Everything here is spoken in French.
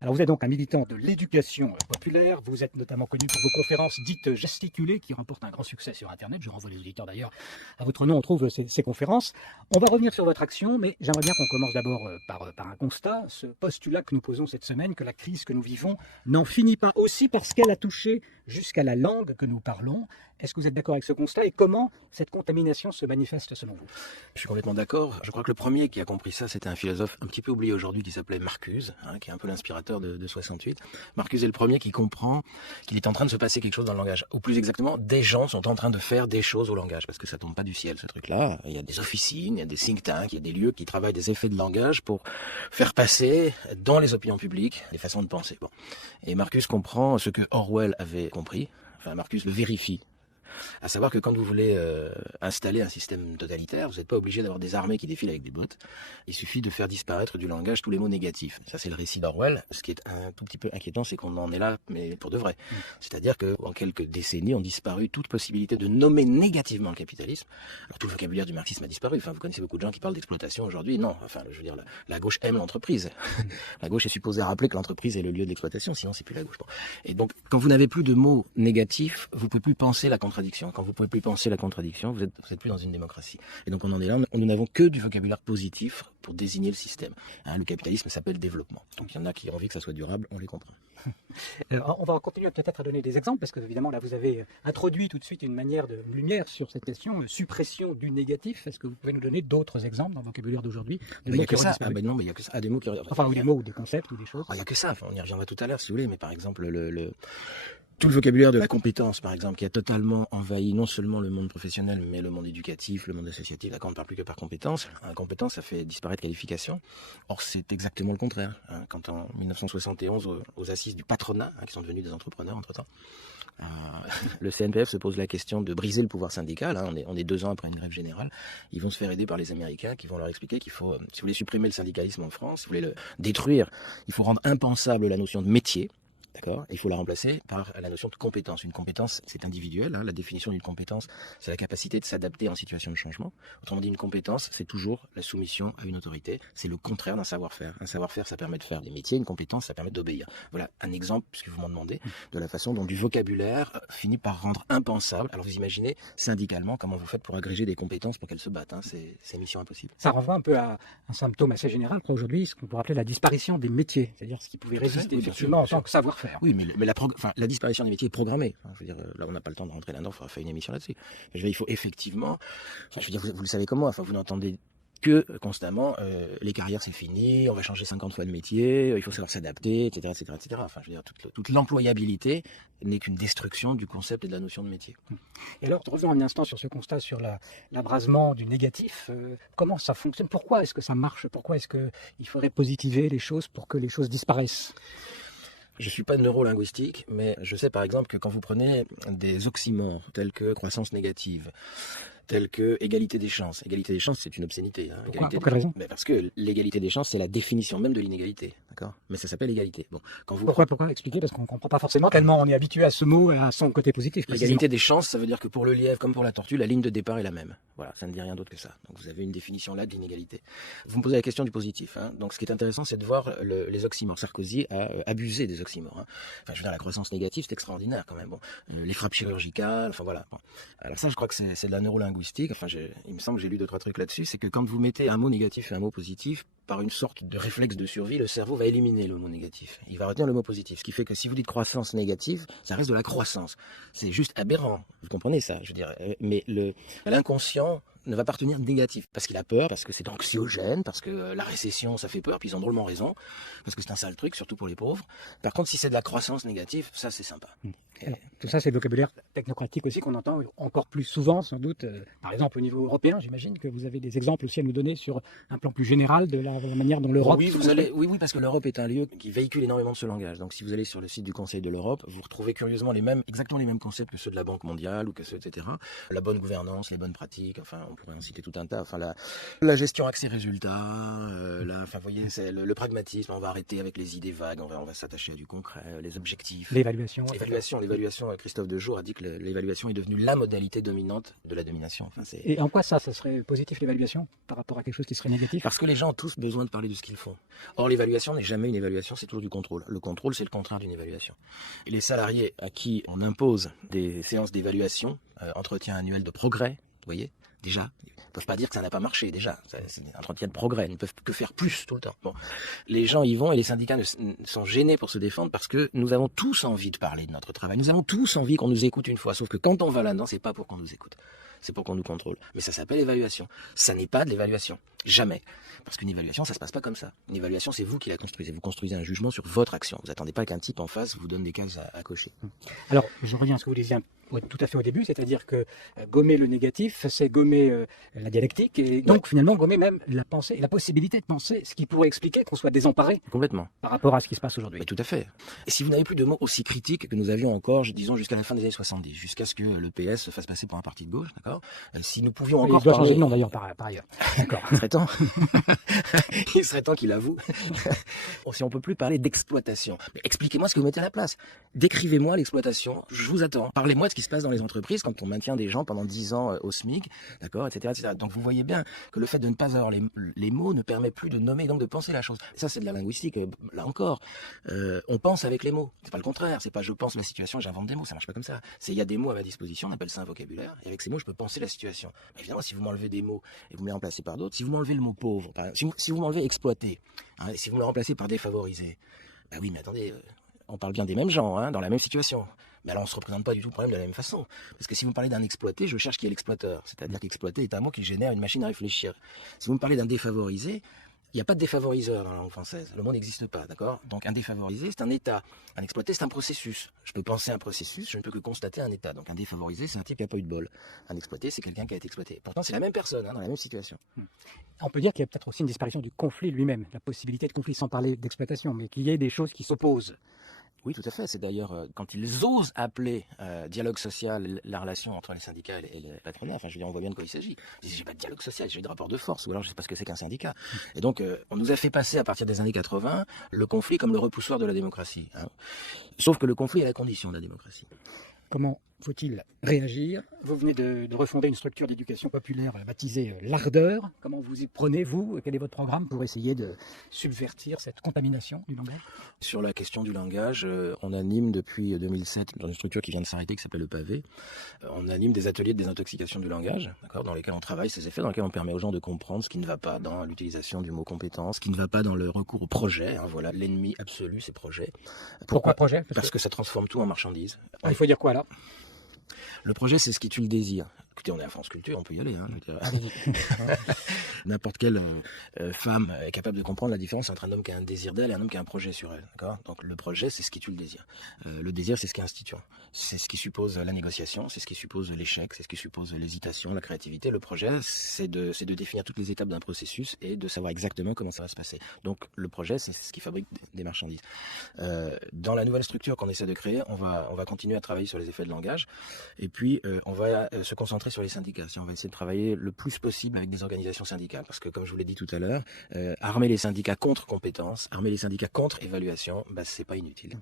Alors vous êtes donc un militant de l'éducation populaire, vous êtes notamment connu pour vos conférences dites gesticulées qui remportent un grand succès sur Internet. Je renvoie les auditeurs d'ailleurs à votre nom, on trouve ces conférences. On va revenir sur votre action, mais j'aimerais bien qu'on commence d'abord par un constat, ce postulat que nous posons cette semaine, que la crise que nous vivons n'en finit pas, aussi parce qu'elle a touché jusqu'à la langue que nous parlons. Est-ce que vous êtes d'accord avec ce constat et comment cette contamination se manifeste selon vous? Je suis complètement d'accord. Je crois que le premier qui a compris ça, c'était un philosophe un petit peu oublié aujourd'hui qui s'appelait Marcuse, qui est un peu l'inspirateur de 68. Marcuse est le premier qui comprend qu'il est en train de se passer quelque chose dans le langage. Ou plus exactement, des gens sont en train de faire des choses au langage, parce que ça tombe pas du ciel, ce truc-là. Il y a des officines, il y a des think tanks, il y a des lieux qui travaillent des effets de langage pour faire passer dans les opinions publiques des façons de penser. Bon. Et Marcuse comprend ce que Orwell avait compris. Enfin, Marcuse le vérifie. À savoir que quand vous voulez installer un système totalitaire, vous n'êtes pas obligé d'avoir des armées qui défilent avec des bottes. Il suffit de faire disparaître du langage tous les mots négatifs. Ça, c'est le récit d'Orwell. Ce qui est un tout petit peu inquiétant, c'est qu'on en est là, mais pour de vrai. C'est-à-dire qu'en quelques décennies, ont disparu toute possibilité de nommer négativement le capitalisme. Alors tout le vocabulaire du marxisme a disparu. Enfin, vous connaissez beaucoup de gens qui parlent d'exploitation aujourd'hui. Non, enfin, je veux dire, la gauche aime l'entreprise. La gauche est supposée rappeler que l'entreprise est le lieu de l'exploitation, sinon c'est plus la gauche. Bon. Et donc, quand vous n'avez plus de mots négatifs, vous ne pouvez plus penser la contradiction. Quand vous ne pouvez plus penser la contradiction, vous êtes plus dans une démocratie. Et donc on en est là, nous n'avons que du vocabulaire positif pour désigner le système. Le capitalisme s'appelle développement. Donc il y en a qui ont envie que ça soit durable, on les comprend. On va continuer peut-être à donner des exemples, parce que évidemment là vous avez introduit tout de suite une lumière sur cette question, suppression du négatif. Est-ce que vous pouvez nous donner d'autres exemples dans le vocabulaire d'aujourd'hui? Il n'y a que ça. Non, mais il y a que ça. Des mots qui... Enfin, ou des mots ou des concepts ou des choses. Il n'y a que ça. Enfin, on y reviendra tout à l'heure si vous voulez, mais par exemple tout le vocabulaire de la compétence, par exemple, qui a totalement envahi non seulement le monde professionnel, mais le monde éducatif, le monde associatif. Là, quand on ne parle plus que par compétence, compétence, ça fait disparaître qualification. Or, c'est exactement le contraire. Quand en 1971, aux assises du patronat, qui sont devenus des entrepreneurs entre-temps, le CNPF se pose la question de briser le pouvoir syndical. On est 2 ans après une grève générale. Ils vont se faire aider par les Américains qui vont leur expliquer qu'il faut, si vous voulez supprimer le syndicalisme en France, si vous voulez le détruire, il faut rendre impensable la notion de métier. D'accord. Il faut la remplacer par la notion de compétence. Une compétence, c'est individuel. La définition d'une compétence, c'est la capacité de s'adapter en situation de changement. Autrement dit, une compétence, c'est toujours la soumission à une autorité. C'est le contraire d'un savoir-faire. Un savoir-faire, ça permet de faire des métiers. Une compétence, ça permet d'obéir. Voilà un exemple, puisque vous m'en demandez, de la façon dont du vocabulaire finit par rendre impensable. Alors vous imaginez, syndicalement, comment vous faites pour agréger des compétences pour qu'elles se battent. C'est mission impossible. Ça renvoie un peu à un symptôme assez général, aujourd'hui, ce qu'on pourrait appeler la disparition des métiers, c'est-dire ce qui pouvait résister effectivement en tant que savoir-faire. Oui, mais la disparition des métiers est programmée. Je veux dire, là, on n'a pas le temps de rentrer là-dedans, il faudra faire une émission là-dessus. Il faut effectivement, je veux dire, vous le savez comme moi, vous n'entendez que constamment, les carrières c'est fini, on va changer 50 fois de métier, il faut savoir s'adapter, etc., etc., etc. Enfin, je veux dire, toute l'employabilité n'est qu'une destruction du concept et de la notion de métier. Et alors, revenons un instant sur ce constat, sur l'abrasement du négatif. Comment ça fonctionne? Pourquoi est-ce que ça marche? Pourquoi est-ce qu'il faudrait positiver les choses pour que les choses disparaissent? Je ne suis pas neurolinguistique, mais je sais par exemple que quand vous prenez des oxymores tels que croissance négative, tels que égalité des chances. Égalité des chances, c'est une obscénité. Pourquoi? Pour quelle raison? Mais parce que l'égalité des chances, c'est la définition même de l'inégalité. D'accord? Mais ça s'appelle égalité. Bon, pourquoi expliquer? Parce qu'on ne comprend pas forcément tellement on est habitué à ce mot et à son côté positif. L'égalité des chances, ça veut dire que pour le lièvre comme pour la tortue, la ligne de départ est la même. Voilà, ça ne dit rien d'autre que ça. Donc vous avez une définition là de l'inégalité. Vous me posez la question du positif. Donc ce qui est intéressant, c'est de voir les oxymores. Sarkozy a abusé des oxymores. Enfin, je veux dire, la croissance négative, c'est extraordinaire quand même. Bon, les frappes chirurgicales, enfin voilà. Bon. Alors ça, je crois que c'est de la neurolinguistique. Enfin, il me semble que j'ai lu 2-3 trucs là-dessus. C'est que quand vous mettez un mot négatif et un mot positif, par une sorte de réflexe de survie, le cerveau va éliminer le mot négatif. Il va retenir le mot positif. Ce qui fait que si vous dites croissance négative, ça reste de la croissance. C'est juste aberrant. Vous comprenez ça, je veux dire. Mais l'inconscient ne va pas retenir négatif parce qu'il a peur, parce que c'est anxiogène, parce que la récession ça fait peur, puis ils ont drôlement raison, parce que c'est un sale truc, surtout pour les pauvres. Par contre, si c'est de la croissance négative, ça c'est sympa. Alors, tout ça, c'est le vocabulaire technocratique aussi qu'on entend encore plus souvent, sans doute. Par exemple, au niveau européen, j'imagine que vous avez des exemples aussi à nous donner sur un plan plus général de la manière dont l'Europe... Oui, parce que l'Europe est un lieu qui véhicule énormément de ce langage. Donc si vous allez sur le site du Conseil de l'Europe, vous retrouvez curieusement exactement les mêmes concepts que ceux de la Banque mondiale ou que ceux, etc. La bonne gouvernance, les bonnes pratiques, enfin, pourrait en citer tout un tas. Enfin, la gestion accès résultat, enfin, vous voyez, c'est le pragmatisme. On va arrêter avec les idées vagues, on va s'attacher à du concret, les objectifs. L'évaluation. L'évaluation. Christophe Dejour a dit que l'évaluation est devenue la modalité dominante de la domination. Enfin, Et en quoi ça serait positif, l'évaluation, par rapport à quelque chose qui serait négatif? Parce que les gens ont tous besoin de parler de ce qu'ils font. Or, l'évaluation n'est jamais une évaluation, c'est toujours du contrôle. Le contrôle, c'est le contraire d'une évaluation. Et les salariés à qui on impose des séances d'évaluation, entretien annuel de progrès, vous voyez, déjà, ils ne peuvent pas dire que ça n'a pas marché, déjà. C'est un entretien de progrès, ils ne peuvent que faire plus tout le temps. Bon. Les gens y vont et les syndicats sont gênés pour se défendre parce que nous avons tous envie de parler de notre travail. Nous avons tous envie qu'on nous écoute une fois. Sauf que quand on va là-dedans, c'est pas pour qu'on nous écoute. C'est pour qu'on nous contrôle. Mais ça s'appelle évaluation. Ça n'est pas de l'évaluation. Jamais. Parce qu'une évaluation, ça se passe pas comme ça. Une évaluation, c'est vous qui la construisez. Vous construisez un jugement sur votre action. Vous attendez pas qu'un type en face vous donne des cases à cocher. Alors, je reviens à ce que vous disiez tout à fait au début, c'est-à-dire que gommer le négatif, c'est gommer la dialectique, et donc finalement gommer même la pensée, la possibilité de penser, ce qui pourrait expliquer qu'on soit désemparé Complètement. Par rapport à ce qui se passe aujourd'hui. Mais tout à fait. Et si vous n'avez plus de mots aussi critiques que nous avions encore, disons jusqu'à la fin des années 70, jusqu'à ce que le PS se fasse passer pour un parti de gauche, d'accord? Si nous pouvions encore il doit parler... changer de nom d'ailleurs par ailleurs. D'accord. Il serait temps. Il serait temps qu'il avoue. Si on peut plus parler d'exploitation, mais expliquez-moi ce que vous mettez à la place. Décrivez-moi l'exploitation. Je vous attends. Parlez-moi de ce qui se passe dans les entreprises quand on maintient des gens pendant 10 ans au SMIC, d'accord, etc., etc. Donc vous voyez bien que le fait de ne pas avoir les mots ne permet plus de nommer, donc de penser la chose. Ça, c'est de la linguistique. Là encore, on pense avec les mots. C'est pas le contraire. C'est pas je pense la situation, j'invente des mots. Ça marche pas comme ça. C'est il y a des mots à ma disposition. On appelle ça un vocabulaire. Et avec ces mots, je peux penser la situation. Mais évidemment, si vous m'enlevez des mots et vous me les remplacez par d'autres, si vous m'enlevez le mot pauvre, par exemple, si vous m'enlevez exploité, hein, et si vous me le remplacez par défavorisé, bah oui, mais attendez, on parle bien des mêmes gens, hein, dans la même situation. Mais alors on ne se représente pas du tout le problème de la même façon. Parce que si vous me parlez d'un exploité, je cherche qui est l'exploiteur. C'est-à-dire qu'exploiter est un mot qui génère une machine à réfléchir. Si vous me parlez d'un défavorisé, il n'y a pas de défavoriseur dans la langue française. Le mot n'existe pas, d'accord? Donc un défavorisé, c'est un état. Un exploité, c'est un processus. Je peux penser un processus, je ne peux que constater un état. Donc un défavorisé, c'est un type qui n'a pas eu de bol. Un exploité, c'est quelqu'un qui a été exploité. Pourtant, c'est la même personne, hein, dans la même situation. On peut dire qu'il y a peut-être aussi une disparition du conflit lui-même, la possibilité de conflit, sans parler d'exploitation, mais qu'il y ait des choses qui s'opposent. Oui, tout à fait. C'est d'ailleurs quand ils osent appeler dialogue social la relation entre les syndicats et les patronats. Enfin, je veux dire, on voit bien de quoi il s'agit. Ils disent, j'ai pas de dialogue social, j'ai de rapport de force, ou alors je sais pas ce que c'est qu'un syndicat. Et donc, on nous a fait passer à partir des années 80 le conflit comme le repoussoir de la démocratie. Hein. Sauf que le conflit est la condition de la démocratie. Comment faut-il réagir? Vous venez de refonder une structure d'éducation populaire baptisée l'Ardeur. Comment vous y prenez, vous? Quel est votre programme pour essayer de subvertir cette contamination du langage? Sur la question du langage, on anime depuis 2007, dans une structure qui vient de s'arrêter, qui s'appelle le Pavé, on anime des ateliers de désintoxication du langage, d'accord, dans lesquels on travaille ces effets, dans lesquels on permet aux gens de comprendre ce qui ne va pas dans l'utilisation du mot compétence, ce qui ne va pas dans le recours au projet. Hein, voilà, l'ennemi absolu, c'est projet. Pourquoi projet? Parce que ça transforme tout en marchandise. Il faut dire quoi là? Le projet, c'est ce qui tue le désir. Écoutez, on est à France Culture, on peut y aller. Hein, n'importe quelle femme est capable de comprendre la différence entre un homme qui a un désir d'elle et un homme qui a un projet sur elle. D'accord ? Donc le projet, c'est ce qui tue le désir. Le désir, c'est ce qui est instituant. C'est ce qui suppose la négociation, c'est ce qui suppose l'échec, c'est ce qui suppose l'hésitation, la créativité. Le projet, c'est de définir toutes les étapes d'un processus et de savoir exactement comment ça va se passer. Donc le projet, c'est ce qui fabrique des marchandises. Dans la nouvelle structure qu'on essaie de créer, on va continuer à travailler sur les effets de langage et puis on va se concentrer sur les syndicats. On va essayer de travailler le plus possible avec des organisations syndicales parce que, comme je vous l'ai dit tout à l'heure, armer les syndicats contre compétences, armer les syndicats contre évaluation, c'est pas inutile.